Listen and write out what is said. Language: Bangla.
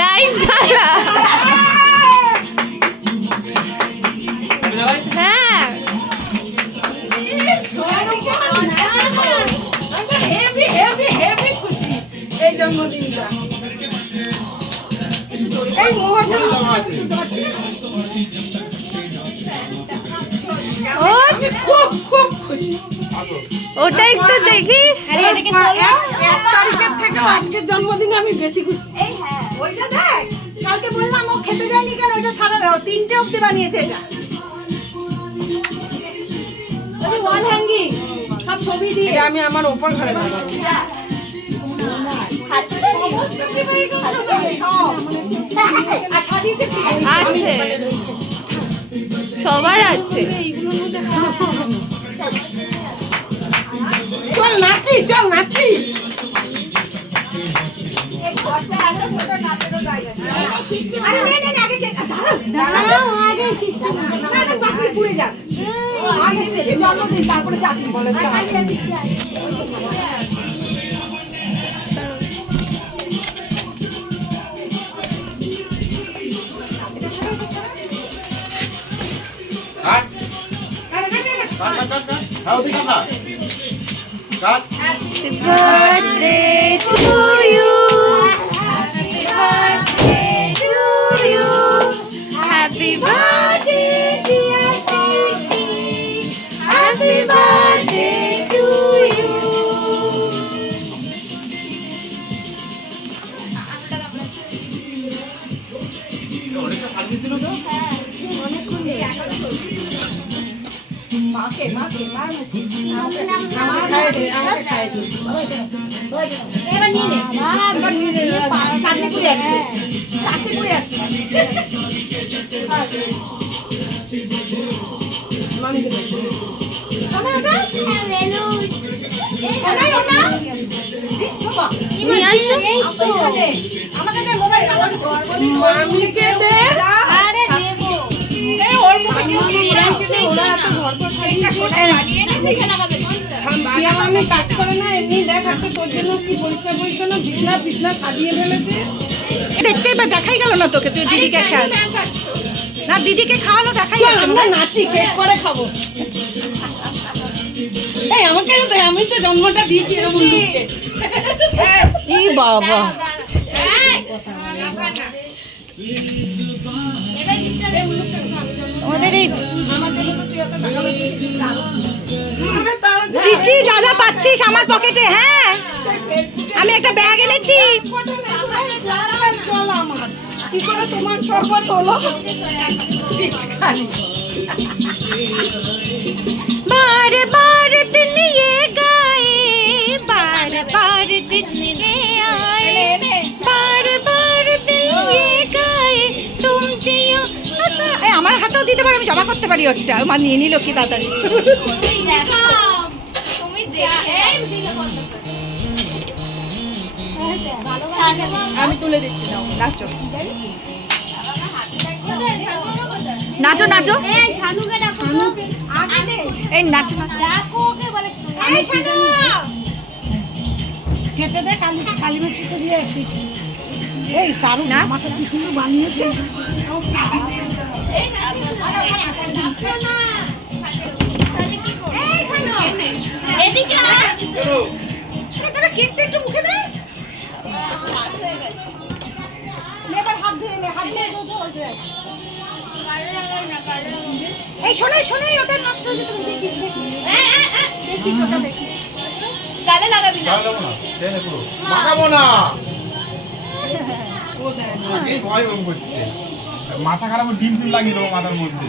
লাইট জ্বালা। হ্যাঁ এই জন্মদিনটা এই খুব খুব খুশি। ওটা একটু দেখিস। 1 তারিখের থেকে আজকের জন্মদিনে আমি বেশি খুশি। ওইটা দেখ, কালকে বললাম ও খেতে যায়নি কেন, ওইটা সারা 3টে অবধি বানিয়েছে। এটা ওয়াল হ্যাঙ্গিং সব ছবি দিয়ে আমি আমার ওপর ঘরে লাগাবো। আছে, সবার আছে। চল নাচি, চল নাচি। তারপরে চাকরি বলে Happy birthday to you. Happy birthday to you. Happy birthday dear Srishti. Happy birthday to you. মাকে মাকে মার মুখে এবার নিয়ে নে, এবার নিয়ে নে। চাটনি পুড়ে যাচ্ছে, চাটনি পুড়ে যাচ্ছে। মামি কে দে। ওটা ওটা ওটা নিয়ে আসো। আমাকে দে মোবাইল, মামিকে দে। আরে দেবো এই ওর মুখে আমি কাজ করে না, এমনি দেখ একটা তোর জন্য কি পরিষ্কার পরিচ্ছন্ন বিছনা বিছনা সাজিয়ে ফেলেছে। দেখতেই বা দেখাই গেল না তোকে, তুই দিদিকে খেয়াল না, দিদিকে খাওয়ালো দেখাই গেল না। নাচি কেক করে খাবো। এই আমাকে দে, আমি তো জন্মটা দিয়েছি এরকম লোককে। এই বাবা আমাদের এই সৃষ্টি যা যা পাচ্ছিস আমার পকেটে। হ্যাঁ আমি একটা ব্যাগ এনেছি। কি করে তোমার শরবত হলো? बार बार दिन ये गाए, बार बार दिन ये आए, बार बार दिन ये गाए, तुम जियो हंसा। আমার হাতেও দিতে পারি, আমি জমা করতে পারি। ওটা মা নিয়ে নিল কি তাড়াতাড়ি। আমি তুলে দিচ্ছি, নাও নাচো নাচো নাচো। এই নাচো খেতে দে, কালি কালি মিষ্টি দিয়ে আসি। এই তারু না আমাকে কি সুন্দর বানিয়েছে। কেকটা একটু মুখে দে। এবার হাত ধুয়ে নে, হাত ধুয়ে এই শোনাই শোনাই ওটা নষ্ট হয়ে যাবে। তুমি দেখিস দেখিস ওটা দেখিস। গালে লাগাবি না, মাখাবো না। ভয় করছে, মাথা খারাপ, ডিম লাগিয়ে দেবো মাথার মধ্যে।